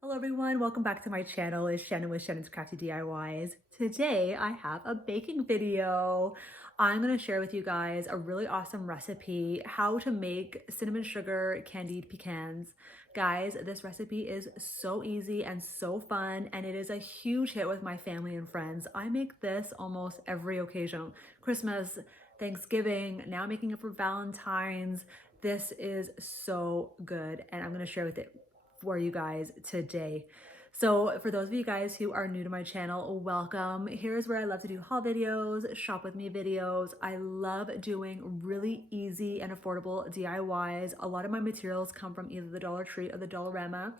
Hello everyone, welcome back to my channel. It's Shannon with Shannon's Crafty DIYs. Today I have a baking video. I'm going to share with you guys a really awesome recipe, how to make cinnamon sugar candied pecans. Guys, this recipe is so easy and so fun, and it is a huge hit with my family and friends. I make this almost every occasion. Christmas, Thanksgiving, now I'm making it for Valentine's. This is so good, and I'm going to share with it for you guys today. So for those of you guys who are new to my channel, welcome. Here's where I love to do haul videos, shop with me videos. I love doing really easy and affordable DIYs. A lot of my materials come from either the Dollar Tree or the Dollarama,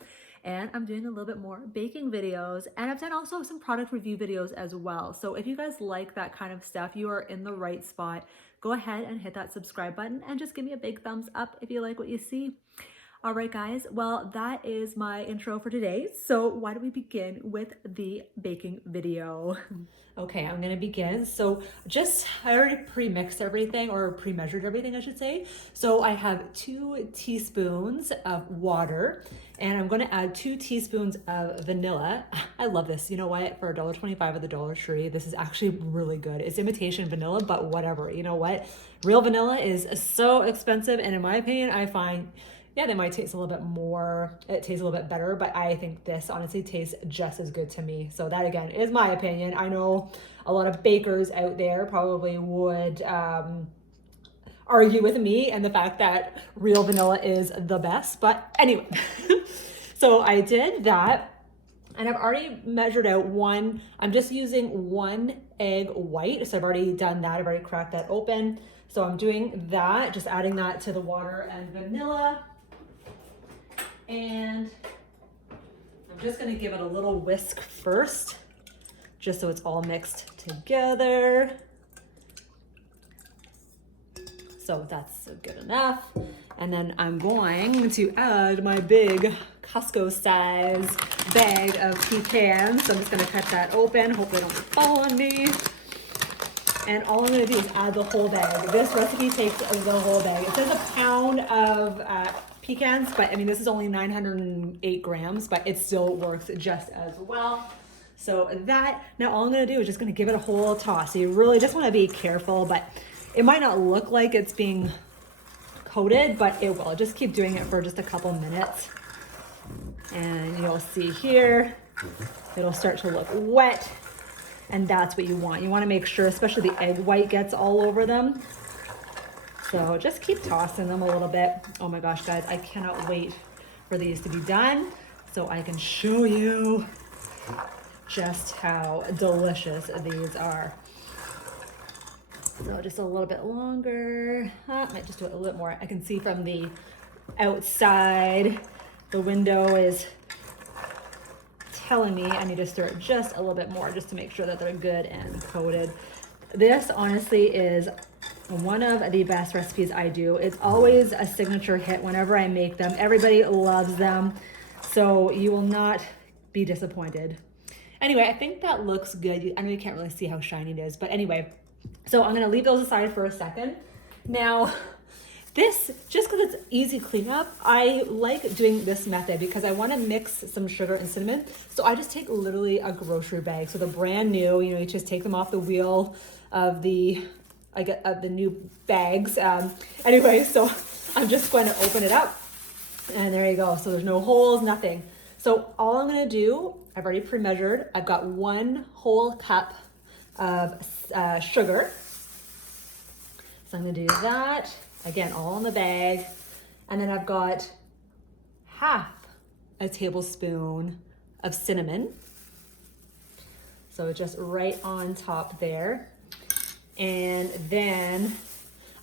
and I'm doing a little bit more baking videos, and I've done also some product review videos as well. So if you guys like that kind of stuff, you are in the right spot. Go ahead and hit that subscribe button and just give me a big thumbs up if you like what you see. All right, guys, well, that is my intro for today. So why don't we begin with the baking video? Okay, I'm gonna begin. So I already pre-mixed everything, or pre-measured everything, I should say. So I have 2 teaspoons of water, and I'm gonna add 2 teaspoons of vanilla. I love this. You know what? For $1.25 at the Dollar Tree, this is actually really good. It's imitation vanilla, but whatever. You know what? Real vanilla is so expensive, and in my opinion, I find they might taste a little bit more, it tastes a little bit better, but I think this honestly tastes just as good to me. So that again is my opinion. I know a lot of bakers out there probably would argue with me and the fact that real vanilla is the best, but anyway. So I did that, and I've already measured out I'm just using 1 egg white. So I've already done that, I've already cracked that open. So I'm doing that, just adding that to the water and vanilla. And I'm just gonna give it a little whisk first, just so it's all mixed together. So that's good enough. And then I'm going to add my big Costco size bag of pecans. So I'm just gonna cut that open. Hopefully they don't fall on me. And all I'm gonna do is add the whole bag. This recipe takes the whole bag. It says a pound of pecans, but I mean, this is only 908 grams, but it still works just as well. So now all I'm gonna do is just gonna give it a whole toss. So you really just wanna be careful, but it might not look like it's being coated, but it will. Just keep doing it for just a couple minutes. And you'll see here, it'll start to look wet. And that's what you want. You want to make sure, especially the egg white gets all over them. So just keep tossing them a little bit. Oh my gosh, guys, I cannot wait for these to be done so I can show you just how delicious these are. So just a little bit longer. Might just do it a little bit more. I can see from the outside, the window is telling me I need to stir it just a little bit more, just to make sure that they're good and coated. This honestly is one of the best recipes I do. It's always a signature hit whenever I make them. Everybody loves them, so you will not be disappointed. Anyway, I think that looks good. I know you can't really see how shiny it is, but anyway, so I'm gonna leave those aside for a second. Now, this, just because it's easy cleanup, I like doing this method because I want to mix some sugar and cinnamon. So I just take literally a grocery bag. So the brand new, you just take them off the wheel of the new bags. Anyway, so I'm just going to open it up, and there you go. So there's no holes, nothing. So all I'm going to do, I've already pre-measured. I've got 1 whole cup of sugar. So I'm going to do that. Again, all in the bag. And then I've got half a tablespoon of cinnamon. So just right on top there. And then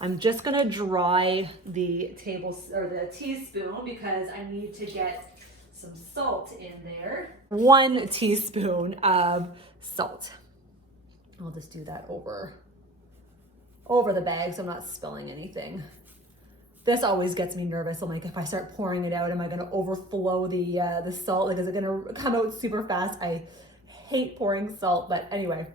I'm just gonna dry the teaspoon because I need to get some salt in there. 1 teaspoon of salt. I'll just do that over the bag so I'm not spilling anything. This always gets me nervous. I'm like, if I start pouring it out, am I gonna overflow the salt? Like, is it gonna come out super fast? I hate pouring salt, but anyway.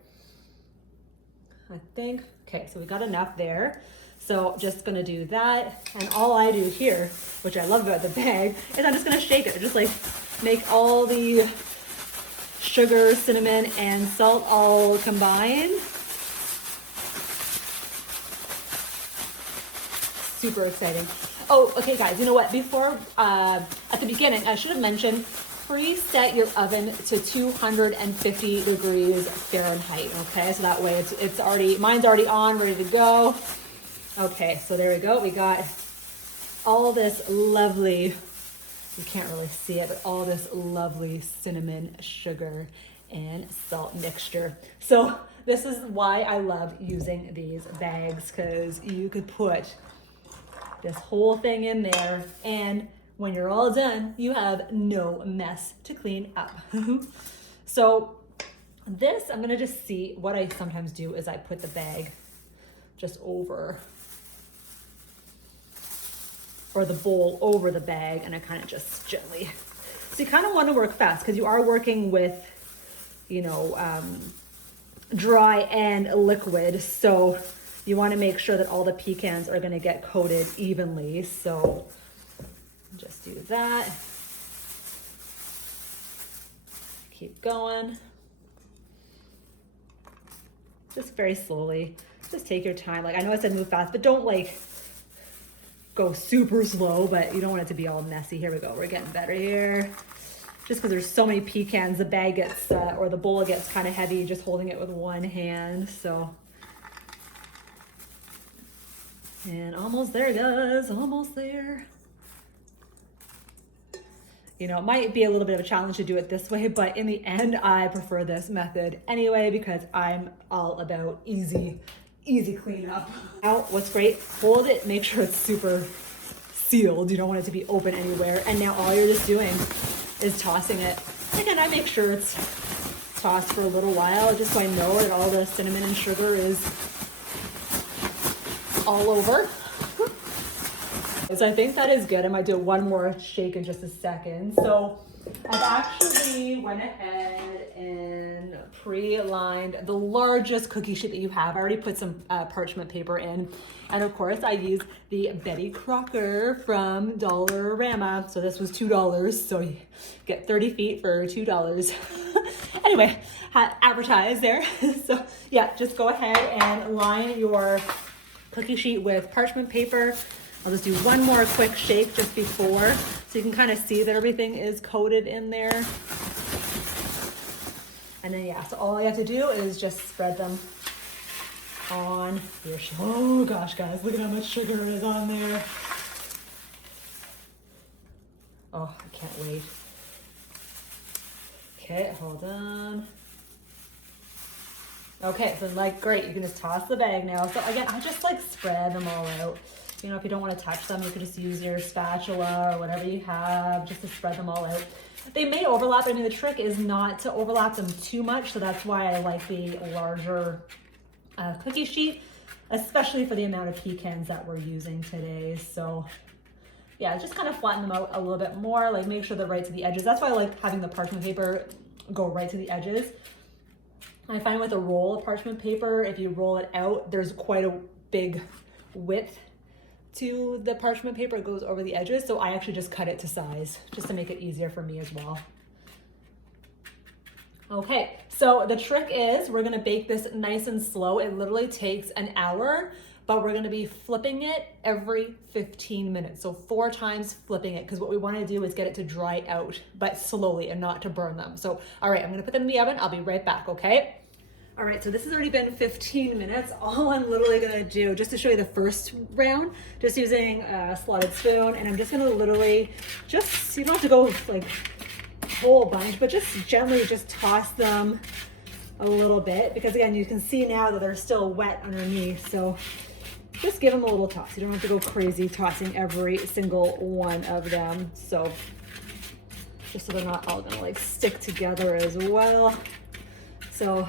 I think, okay, so we got enough there. So just gonna do that. And all I do here, which I love about the bag, is I'm just gonna shake it. Just like make all the sugar, cinnamon, and salt all combine. Super exciting. Oh, okay guys, you know what? Before, at the beginning, I should have mentioned, preset your oven to 250 degrees Fahrenheit, okay? So that way it's already, mine's already on, ready to go. Okay, so there we go. We got all this lovely, you can't really see it, but all this lovely cinnamon, sugar, and salt mixture. So this is why I love using these bags, because you could put this whole thing in there, and when you're all done, you have no mess to clean up. So this, I'm gonna just see, what I sometimes do is I put the bag just over, or the bowl over the bag, and I kind of just gently, so you kind of want to work fast because you are working with, you know, dry and liquid, so you want to make sure that all the pecans are going to get coated evenly. So just do that. Keep going. Just very slowly. Just take your time. Like, I know I said move fast, but don't like go super slow, but you don't want it to be all messy. Here we go. We're getting better here. Just because there's so many pecans, the bag gets, or the bowl gets kind of heavy just holding it with one hand. So, and almost there, guys, almost there. You know, it might be a little bit of a challenge to do it this way, but in the end, I prefer this method anyway, because I'm all about easy cleanup. Now, what's great, hold it, make sure it's super sealed. You don't want it to be open anywhere. And now all you're just doing is tossing it. Again, I make sure it's tossed for a little while, just so I know that all the cinnamon and sugar is all over. So I think that is good. I might do one more shake in just a second. So I've actually went ahead and pre-lined the largest cookie sheet that you have. I already put some parchment paper in. And of course I used the Betty Crocker from Dollarama. So this was $2. So you get 30 feet for $2. Anyway, advertised there. So yeah, just go ahead and line your cookie sheet with parchment paper. I'll just do one more quick shake just before, so you can kind of see that everything is coated in there. And then yeah, so all you have to do is just spread them on your sheet. Oh gosh, guys, look at how much sugar is on there. Oh, I can't wait. Okay, hold on. Okay, so like, great, you can just toss the bag now. So again, I just like spread them all out. You know, if you don't want to touch them, you could just use your spatula or whatever you have just to spread them all out. They may overlap. I mean, the trick is not to overlap them too much. So that's why I like the larger cookie sheet, especially for the amount of pecans that we're using today. So yeah, just kind of flatten them out a little bit more, like make sure they're right to the edges. That's why I like having the parchment paper go right to the edges. I find with a roll of parchment paper, if you roll it out, there's quite a big width to the parchment paper. It goes over the edges, so I actually just cut it to size just to make it easier for me as well. Okay, so the trick is we're gonna bake this nice and slow. It literally takes an hour, but we're gonna be flipping it every 15 minutes. So 4 times flipping it, because what we wanna do is get it to dry out, but slowly and not to burn them. So, all right, I'm gonna put them in the oven. I'll be right back, okay? All right, so this has already been 15 minutes. All I'm literally gonna do, just to show you the first round, just using a slotted spoon, and I'm just gonna literally just, you don't have to go like a whole bunch, but just gently just toss them a little bit, because again, you can see now that they're still wet underneath, so just give them a little toss. You don't have to go crazy tossing every single one of them. So just so they're not all gonna like stick together as well. So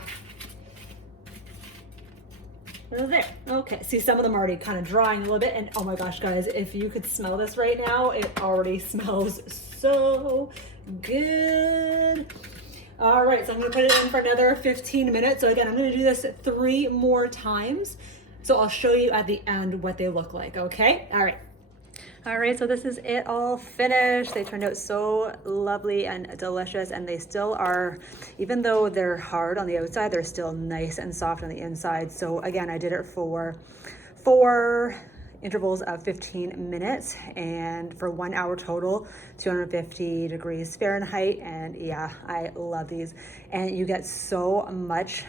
there. Okay, see, some of them are already kind of drying a little bit, and oh my gosh, guys, if you could smell this right now, it already smells so good. All right, so I'm gonna put it in for another 15 minutes. So again, I'm gonna do this 3 more times. So I'll show you at the end what they look like, okay? All right. All right, so this is it all finished. They turned out so lovely and delicious, and they still are, even though they're hard on the outside, they're still nice and soft on the inside. So again, I did it for 4 intervals of 15 minutes and for 1 hour total, 250 degrees Fahrenheit. And yeah, I love these. And you get so much.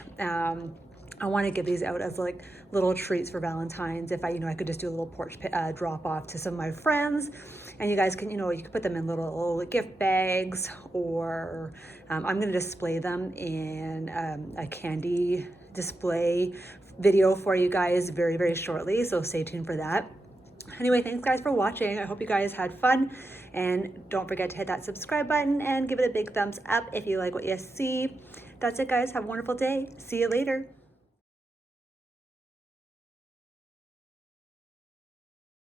I want to give these out as like little treats for Valentine's. If I could just do a little porch drop off to some of my friends, and you guys can, you can put them in little gift bags, or I'm going to display them in a candy display video for you guys very, very shortly. So stay tuned for that. Anyway, thanks guys for watching. I hope you guys had fun, and don't forget to hit that subscribe button and give it a big thumbs up if you like what you see. That's it guys. Have a wonderful day. See you later.